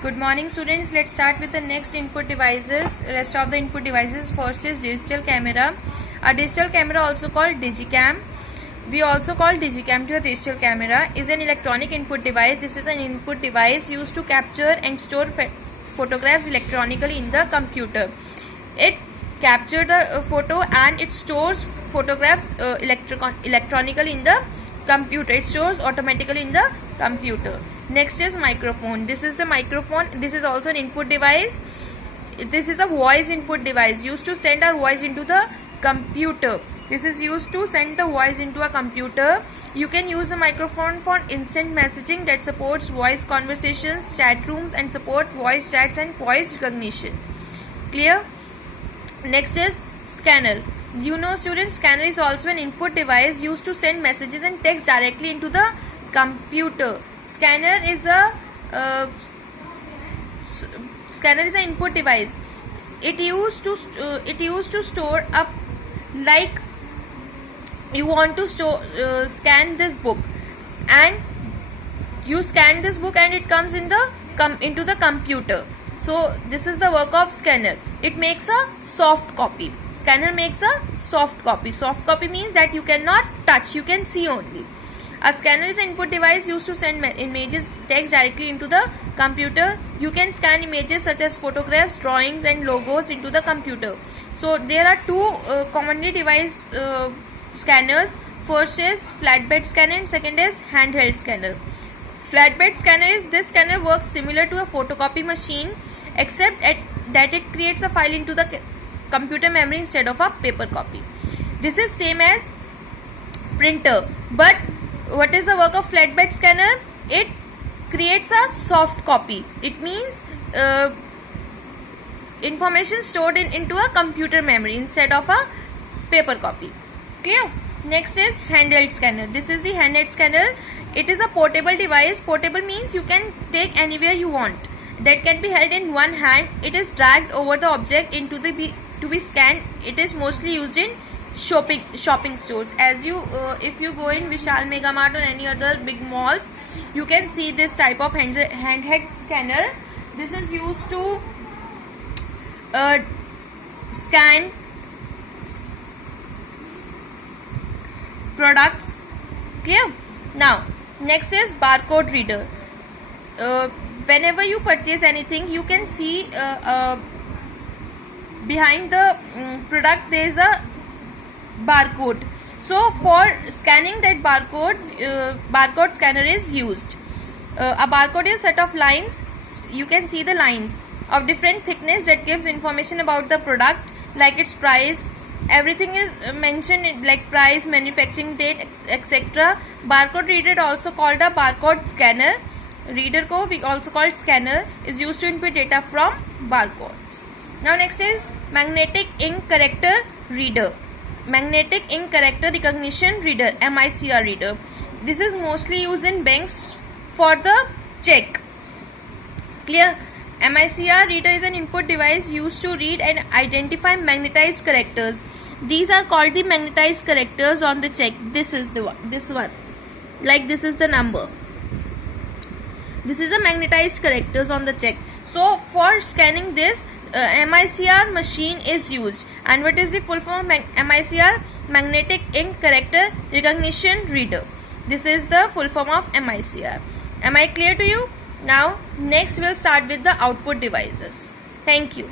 Good morning, students. Let's start with the next input devices. Rest of the input devices. First is digital camera. A digital camera, also called digicam. We also call digicam to a digital camera, is an electronic input device. This is an input device used to capture and store photographs electronically in the computer. It captures the photo and it stores photographs electronically in the computer. It stores automatically in the computer. Next is microphone. This is the microphone. This is also an input device. This is a voice input device used to send our voice into the computer. This is used to send the voice into a computer. You can use the microphone for instant messaging that supports voice conversations, chat rooms, and support voice chats and voice recognition. Clear? Next is scanner. You know, students, scanner is also an input device used to send messages and text directly into the computer. Scanner is an input device. It used to store up, like you want to scan this book, and you scan this book and it comes in into the computer. So this is the work of scanner. It makes a soft copy. Scanner makes a soft copy. Soft copy means that you cannot touch, you can see only. A scanner is an input device used to send images, text directly into the computer. You can scan images such as photographs, drawings, and logos into the computer. So there are two commonly devised scanners. First is flatbed scanner and second is handheld scanner. Flatbed scanner is, this scanner works similar to a photocopy machine, except that it creates a file into the computer memory instead of a paper copy. This is same as printer, but what is the work of flatbed scanner? It creates a soft copy. It means information stored into a computer memory instead of a paper copy. Clear? Next is handheld scanner. This is the handheld scanner. It is a portable device. Portable means you can take anywhere you want. That can be held in one hand. It is dragged over the object to be scanned. It is mostly used in shopping stores. As if you go in Vishal Mega Mart or any other big malls, you can see this type of handheld scanner. This is used to scan products. Clear? Now next is barcode reader. Whenever you purchase anything, you can see behind the product there is a barcode. So for scanning that barcode scanner is used. A barcode is a set of lines. You can see the lines of different thickness that gives information about the product, like its price. Everything is mentioned, like price, manufacturing date, etc. Barcode reader, also called a barcode scanner. Reader ko we also called scanner, is used to input data from barcodes. Now next is magnetic ink character reader. Magnetic ink character recognition reader, MICR reader. This is mostly used in banks for the check. Clear? MICR reader is an input device used to read and identify magnetized characters. These are called the magnetized characters on the check. This is the one. This one. Like this is the number. This is a magnetized characters on the check. So for scanning this, MICR machine is used. And what is the full form of MICR? Magnetic ink character recognition reader. This is the full form of MICR. Am I clear to you? Now next we'll start with the output devices. Thank you.